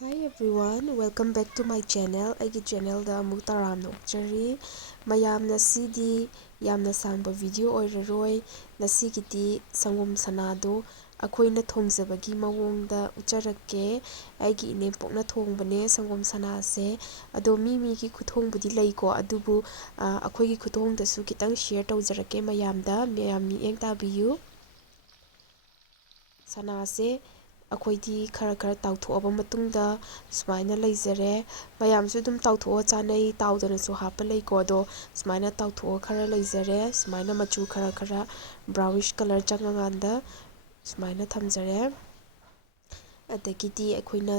Hi everyone, welcome back to my channel. ꯑꯩꯒꯤ ꯆꯦꯅꯦꯜꯗ ꯑꯃꯨꯛ ꯇꯔꯥꯝꯅ ꯑꯣꯛꯆꯔꯤ꯫ ꯃꯌꯥꯝꯅ ꯁꯤꯗꯤ ꯌꯥꯝꯅ ꯁꯥꯡꯕ ꯚꯤꯗꯤꯑꯣ ꯑꯣꯏꯔꯔꯣꯏ꯫ ꯉꯁꯤꯒꯤꯗꯤ ꯁꯪꯒꯣꯝ ꯁꯅꯥꯗꯣ ꯑꯩꯈꯣꯏꯅ ꯊꯣꯡꯖꯕꯒꯤ ꯃꯑꯣꯡꯗ ꯎꯠꯆꯔꯛꯀꯦ꯫ ꯑꯩꯒꯤ ꯏꯅꯦꯝꯄꯣꯛꯅ ꯊꯣꯡꯕꯅꯦ ꯁꯪꯒꯣꯝ ꯁꯅꯥꯁꯦ꯫ ꯑꯗꯣ ꯃꯤꯒꯤ ꯈꯨꯊꯣꯡꯕꯨꯗꯤ ꯂꯩꯀꯣ, ꯑꯗꯨꯕꯨ ꯑꯩꯈꯣꯏꯒꯤ ꯈꯨꯊꯣꯡꯗꯁꯨ ꯈꯤꯇꯪ ꯁꯤꯌꯔ ꯇꯧꯖꯔꯛꯀꯦ ꯃꯌꯥꯝꯗ꯫ ꯃꯌꯥꯝ ꯃꯤꯠꯌꯦꯡ ꯇꯥꯕꯤꯌꯨ꯫ ꯁꯅꯥꯁꯦ ꯑꯩꯈꯣꯏꯗꯤ ꯈꯔ ꯇꯥꯎꯊꯣꯛꯑꯕ ꯃꯇꯨꯡꯗ ꯁꯨꯃꯥꯏꯅ ꯂꯩꯖꯔꯦ꯫ ꯃꯌꯥꯝꯁꯨ ꯑꯗꯨꯝ ꯇꯥꯎꯊꯣꯛꯑ ꯆꯥꯅꯩ, ꯇꯥꯎꯗꯅꯁꯨ ꯍꯥꯞꯄ ꯂꯩꯀꯣ꯫ ꯑꯗꯣ ꯁꯨꯃꯥꯏꯅ ꯇꯥꯎꯊꯣꯛꯑ ꯈꯔ ꯂꯩꯖꯔꯦ꯫ ꯁꯨꯃꯥꯏꯅ ꯃꯆꯨ ꯈꯔ ꯕ꯭ꯔꯥꯎꯟꯤꯁ ꯀꯂꯔ ꯆꯪꯉꯀꯥꯟꯗ ꯁꯨꯃꯥꯏꯅ ꯊꯝꯖꯔꯦ꯫ ꯑꯗꯒꯤꯗꯤ ꯑꯩꯈꯣꯏꯅ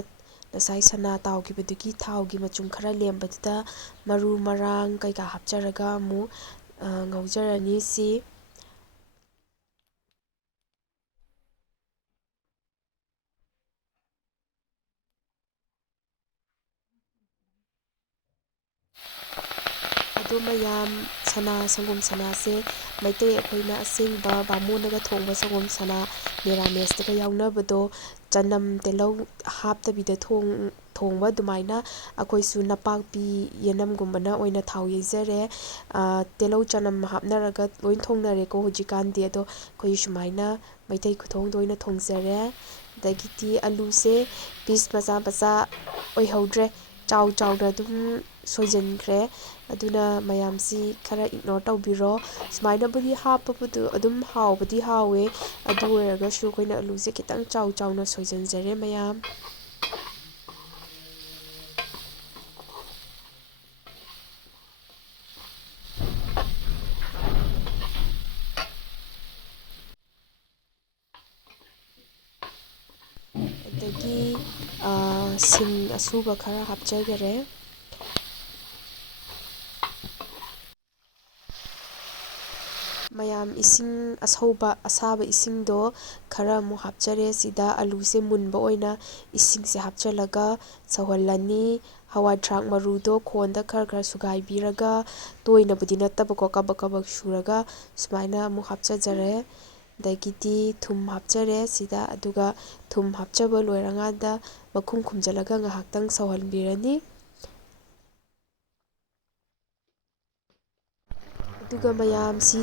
ꯉꯁꯥꯏ ꯁꯅꯥ ꯇꯥꯎꯈꯤꯕꯗꯨꯒꯤ ꯊꯥꯎꯒꯤ ꯃꯆꯨꯝ ꯈꯔ ꯂꯦꯝꯕꯗꯨꯗ ꯃꯔꯨ ꯃꯔꯥꯡ ꯀꯩꯀꯥ ꯍꯥꯞꯆꯔꯒ ꯑꯃꯨꯛ ꯉꯧꯖꯔꯅꯤ꯫ ꯑꯗꯣ ꯃꯌꯥꯝ ꯁꯪꯒꯣꯝ ꯁꯅꯥꯁꯦ ꯃꯩꯇꯩ ꯑꯩꯈꯣꯏꯅ ꯑꯁꯦꯡꯕ ꯕꯥꯃꯣꯟꯅꯒ ꯊꯣꯡꯕ ꯁꯪꯒꯣꯝ ꯁꯅꯥ ꯃꯦꯔꯥꯃꯦꯁꯇꯒ ꯌꯥꯎꯅꯕꯗꯣ ꯆꯅꯝ ꯇꯤꯜꯍꯧ ꯍꯥꯞꯇꯕꯤꯗ ꯊꯣꯡꯕ ꯑꯗꯨꯃꯥꯏꯅ ꯑꯩꯈꯣꯏꯁꯨ ꯅꯄꯥꯛꯄꯤ ꯌꯦꯅꯝꯒꯨꯝꯕꯅ ꯑꯣꯏꯅ ꯊꯥꯎ ꯌꯩꯖꯔꯦ꯫ ꯇꯤꯜꯍꯧ ꯆꯅꯝ ꯍꯥꯞꯅꯔꯒ ꯂꯣꯏ ꯊꯣꯡꯅꯔꯦꯀꯣ ꯍꯧꯖꯤꯛꯀꯥꯟꯗꯤ꯫ ꯑꯗꯣ ꯑꯩꯈꯣꯏ ꯁꯨꯃꯥꯏꯅ ꯃꯩꯇꯩ ꯈꯨꯊꯣꯡꯗ ꯑꯣꯏꯅ ꯊꯣꯡꯖꯔꯦ꯫ ꯑꯗꯒꯤꯗꯤ ꯑꯂꯨꯁꯦ ꯄꯤꯁ ꯃꯆꯥ ꯑꯣꯏꯍꯧꯗ꯭ꯔꯦ, ꯆꯥꯎꯅ ꯑꯗꯨꯝ ꯁꯣꯏꯖꯟꯈ꯭ꯔꯦ꯫ ꯑꯗꯨꯅ ꯃꯌꯥꯝꯁꯤ ꯈꯔ ꯏꯛꯅꯣꯔ ꯇꯧꯕꯤꯔꯣ꯫ ꯁꯨꯃꯥꯏꯅꯕꯨꯗꯤ ꯍꯥꯞꯄꯕꯨꯗꯤ ꯑꯗꯨꯝ ꯍꯥꯎꯕꯗꯤ ꯍꯥꯎꯋꯦ, ꯑꯗꯨ ꯑꯣꯏꯔꯒꯁꯨ ꯑꯩꯈꯣꯏꯅ ꯑꯂꯨꯁꯦ ꯈꯤꯇꯪ ꯆꯥꯎꯅ ꯁꯣꯏꯖꯟꯖꯔꯦ ꯃꯌꯥꯝ꯫ ꯑꯗꯒꯤ ꯁꯤꯡ ꯑꯁꯨꯕ ꯈꯔ ꯍꯥꯞꯆꯈꯔꯦ꯫ ꯃꯌꯥꯝ ꯏꯁꯤꯡ ꯑꯁꯥꯕ ꯏꯁꯤꯡꯗꯣ ꯈꯔ ꯑꯃꯨꯛ ꯍꯥꯞꯆꯔꯦ꯫ ꯁꯤꯗ ꯑꯂꯨꯁꯦ ꯃꯨꯟꯕ ꯑꯣꯏꯅ ꯏꯁꯤꯡꯁꯦ ꯍꯥꯞꯆꯤꯜꯂꯒ ꯁꯧꯍꯜꯂꯅꯤ꯫ ꯍꯋꯥꯏ ꯊꯔꯥꯛ ꯃꯔꯨꯗꯣ ꯈꯣꯟꯗ ꯈꯔ ꯁꯨꯒꯥꯏꯕꯤꯔꯒ, ꯇꯣꯏꯅꯕꯨꯗꯤ ꯅꯠꯇꯕꯀꯣ, ꯀꯕꯛ ꯁꯨꯔꯒ ꯁꯨꯃꯥꯏꯅ ꯑꯃꯨꯛ ꯍꯥꯞꯆꯖꯔꯦ꯫ ꯑꯗꯒꯤꯗꯤ ꯊꯨꯝ ꯍꯥꯞꯆꯔꯦ ꯁꯤꯗ꯫ ꯑꯗꯨꯒ ꯊꯨꯝ ꯍꯥꯞꯆꯕ ꯂꯣꯏꯔꯀꯥꯟꯗ ꯃꯈꯨꯝ ꯈꯨꯝꯖꯤꯜꯂꯒ ꯉꯥꯏꯍꯥꯛꯇꯪ ꯁꯧꯍꯟꯕꯤꯔꯅꯤ꯫ ꯑꯗꯨꯒ ꯃꯌꯥꯝꯁꯤ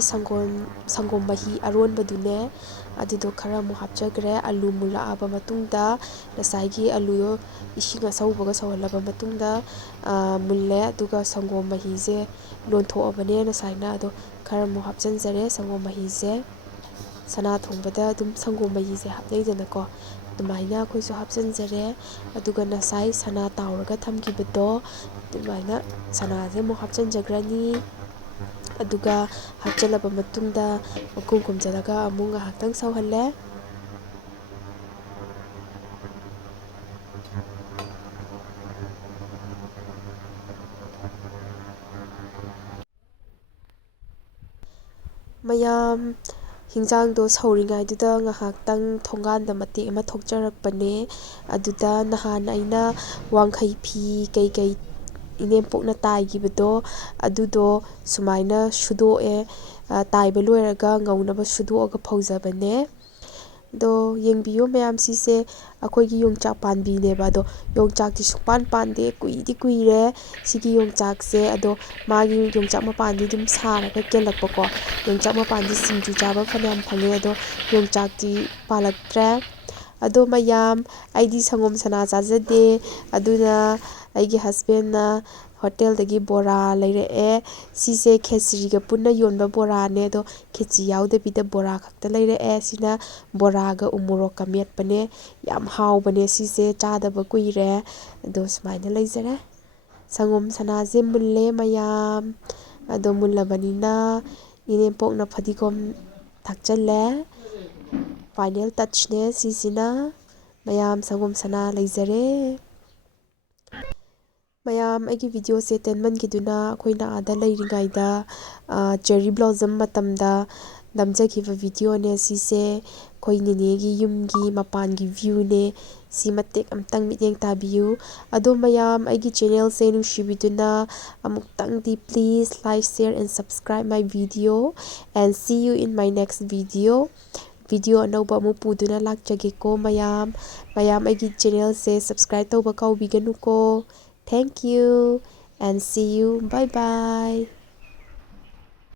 ꯁꯪꯒꯣꯝ ꯃꯍꯤ ꯑꯔꯣꯟꯕꯗꯨꯅꯦ, ꯑꯗꯨꯗꯣ ꯈꯔ ꯑꯃꯨꯛ ꯍꯥꯞꯆꯈ꯭ꯔꯦ꯫ ꯑꯂꯨ ꯃꯨꯜꯂꯛꯑꯕ ꯃꯇꯨꯡꯗ ꯉꯁꯥꯏꯒꯤ ꯑꯂꯨꯗꯣ ꯏꯁꯤꯡ ꯑꯁꯧꯕꯒ ꯁꯧꯍꯜꯂꯕ ꯃꯇꯨꯡꯗ ꯃꯨꯜꯂꯦ꯫ ꯑꯗꯨꯒ ꯁꯪꯒꯣꯝ ꯃꯍꯤꯁꯦ ꯂꯣꯟꯊꯣꯛꯑꯕꯅꯦ ꯉꯁꯥꯏꯅ꯫ ꯑꯗꯣ ꯈꯔ ꯑꯃꯨꯛ ꯍꯥꯞꯆꯤꯟꯖꯔꯦ ꯁꯪꯒꯣꯝ ꯃꯍꯤꯁꯦ꯫ ꯁꯅꯥ ꯊꯣꯡꯕꯗ ꯑꯗꯨꯝ ꯁꯪꯒꯣꯝ ꯃꯍꯤꯁꯦ ꯍꯥꯞꯅꯩꯗꯅꯀꯣ, ꯑꯗꯨꯃꯥꯏꯅ ꯑꯩꯈꯣꯏꯁꯨ ꯍꯥꯞꯆꯤꯟꯖꯔꯦ꯫ ꯑꯗꯨꯒ ꯉꯁꯥꯏ ꯁꯅꯥ ꯇꯥꯎꯔꯒ ꯊꯝꯈꯤꯕꯗꯣ ꯑꯗꯨꯃꯥꯏꯅ ꯁꯅꯥꯁꯦ ꯑꯃꯨꯛ ꯍꯥꯞꯆꯤꯟꯖꯈ꯭ꯔꯅꯤ꯫ ꯑꯗꯨꯒ ꯍꯥꯞꯆꯤꯜꯂꯕ ꯃꯇꯨꯡꯗ ꯃꯈꯨꯝ ꯈꯨꯝꯖꯤꯜꯂꯒ ꯑꯃꯨꯛ ꯉꯥꯏꯍꯥꯛꯇꯪ ꯁꯧꯍꯜꯂꯦ꯫ ꯃꯌꯥꯝ ꯍꯤꯟꯖꯥꯡꯗꯣ ꯁꯧꯔꯤꯉꯩꯗꯨꯗ ꯉꯥꯏꯍꯥꯛꯇꯪ ꯊꯣꯡꯒꯥꯟꯗ ꯃꯇꯦꯛ ꯑꯃ ꯊꯣꯛꯆꯔꯛꯄꯅꯦ꯫ ꯑꯗꯨꯗ ꯅꯍꯥꯟ ꯑꯩꯅ ꯋꯥꯡꯈꯩ ꯐꯤ ꯀꯩꯀꯩ ꯏꯅꯦꯝꯄꯣꯛꯅ ꯇꯥꯏꯈꯤꯕꯗꯣ ꯑꯗꯨꯗꯣ ꯁꯨꯃꯥꯏꯅ ꯁꯨꯗꯣꯛꯑꯦ꯫ ꯇꯥꯏꯕ ꯂꯣꯏꯔꯒ ꯉꯧꯅꯕ ꯁꯨꯗꯣꯛꯑꯒ ꯐꯧꯖꯕꯅꯦ꯫ ꯑꯗꯣ ꯌꯦꯡꯕꯤꯌꯨ ꯃꯌꯥꯝ, ꯁꯤꯁꯦ ꯑꯩꯈꯣꯏꯒꯤ ꯌꯣꯡꯆꯥꯛ ꯄꯥꯝꯕꯤꯅꯦꯕ꯫ ꯑꯗꯣ ꯌꯣꯡꯆꯥꯛꯇꯤ ꯁꯨꯡꯄꯥꯟ ꯄꯥꯟꯗꯦ, ꯀꯨꯏꯗꯤ ꯀꯨꯏꯔꯦ ꯁꯤꯒꯤ ꯌꯣꯡꯆꯥꯛꯁꯦ꯫ ꯑꯗꯣ ꯃꯥꯒꯤ ꯌꯣꯡꯆꯥꯛ ꯃꯄꯥꯟꯗꯤ ꯑꯗꯨꯝ ꯁꯥꯔꯒ ꯀꯦꯜꯂꯛꯄꯀꯣ꯫ ꯌꯣꯡꯆꯥꯛ ꯃꯄꯥꯟꯗꯤ ꯁꯤꯡꯖꯨ ꯆꯥꯕ ꯐꯅꯌꯥꯝ ꯐꯪꯉꯦ, ꯑꯗꯣ ꯌꯣꯡꯆꯥꯛꯇꯤ ꯄꯥꯜꯂꯛꯇ꯭ꯔꯦ꯫ ꯑꯗꯣ ꯃꯌꯥꯝ ꯑꯩꯗꯤ ꯁꯪꯒꯣꯝ ꯁꯅꯥ ꯆꯥꯖꯗꯦ, ꯑꯗꯨꯅ ꯑꯩꯒꯤ ꯍꯁꯕꯦꯟꯅ ꯍꯣꯇꯦꯜꯗꯒꯤ ꯕꯣꯔꯥ ꯂꯩꯔꯛꯑꯦ꯫ ꯁꯤꯁꯦ ꯈꯦꯆ꯭ꯔꯤꯒ ꯄꯨꯟꯅ ꯌꯣꯟꯕ ꯕꯣꯔꯥꯅꯦ, ꯑꯗꯣ ꯈꯦꯆꯤ ꯌꯥꯎꯗꯕꯤꯗ ꯕꯣꯔꯥ ꯈꯛꯇ ꯂꯩꯔꯛꯑꯦ꯫ ꯁꯤꯅ ꯕꯣꯔꯥꯒ ꯎꯃꯣꯔꯣꯛꯀ ꯃꯦꯠꯄꯅꯦ, ꯌꯥꯝ ꯍꯥꯎꯕꯅꯦ ꯁꯤꯁꯦ, ꯆꯥꯗꯕ ꯀꯨꯏꯔꯦ꯫ ꯑꯗꯣ ꯁꯨꯃꯥꯏꯅ ꯂꯩꯖꯔꯦ꯫ ꯁꯪꯒꯣꯝ ꯁꯅꯥꯁꯦ ꯃꯨꯜꯂꯦ ꯃꯌꯥꯝ꯫ ꯑꯗꯣ ꯃꯨꯜꯂꯕꯅꯤꯅ ꯏꯅꯦꯝꯄꯣꯛꯅ ꯐꯗꯤꯒꯣꯝ ꯊꯥꯛꯆꯜꯂꯦ꯫ ꯐꯥꯏꯅꯦꯜ ꯇꯆꯅꯦ ꯁꯤꯁꯤꯅ꯫ ꯃꯌꯥꯝ ꯁꯪꯒꯣꯝ ꯁꯅꯥ ꯂꯩꯖꯔꯦ꯫ ꯃꯌꯥꯝ ꯑꯩꯒꯤ ꯚꯤꯗꯤꯑꯣꯁꯦ ꯇꯦꯟꯃꯟꯈꯤꯗꯨꯅ ꯑꯩꯈꯣꯏꯅ ꯑꯥꯗ ꯂꯩꯔꯤꯉꯩꯗ ꯆꯦꯔꯤ ꯕ꯭ꯂꯣꯖꯝ ꯃꯇꯝꯗ ꯅꯝꯖꯈꯤꯕ ꯚꯤꯗꯤꯑꯣꯅꯦ ꯁꯤꯁꯦ꯫ ꯑꯩꯈꯣꯏ ꯅꯦꯅꯦꯒꯤ ꯌꯨꯝꯒꯤ ꯃꯄꯥꯟꯒꯤ ꯚ꯭ꯌꯨꯅꯦ꯫ ꯁꯤ ꯃꯇꯦꯛ ꯑꯃꯇꯪ ꯃꯤꯠꯌꯦꯡ ꯇꯥꯕꯤꯌꯨ꯫ ꯑꯗꯣ ꯃꯌꯥꯝ ꯑꯩꯒꯤ ꯆꯦꯅꯦꯜꯁꯦ ꯅꯨꯡꯁꯤꯕꯤꯗꯨꯅ ꯑꯃꯨꯛꯇꯪꯗꯤ ꯄ꯭ꯂꯤꯖ ꯂꯥꯏꯛ, ꯁꯦꯌꯔ ꯑꯦꯟ ꯁꯕꯁꯀ꯭ꯔꯥꯏꯕ my video, and see you in my next video. Video ꯑꯅꯧꯕ ꯑꯃꯨꯛ ꯄꯨꯗꯨꯅ ꯂꯥꯛꯆꯒꯦꯀꯣ ꯃꯌꯥꯝ ꯑꯩꯒꯤ ꯆꯦꯅꯦꯜꯁꯦ ꯁꯕꯁꯀ꯭ꯔꯥꯏꯕ ꯇꯧꯕ ꯀꯥꯎꯕꯤꯒꯅꯨꯀꯣ thank you and see you bye by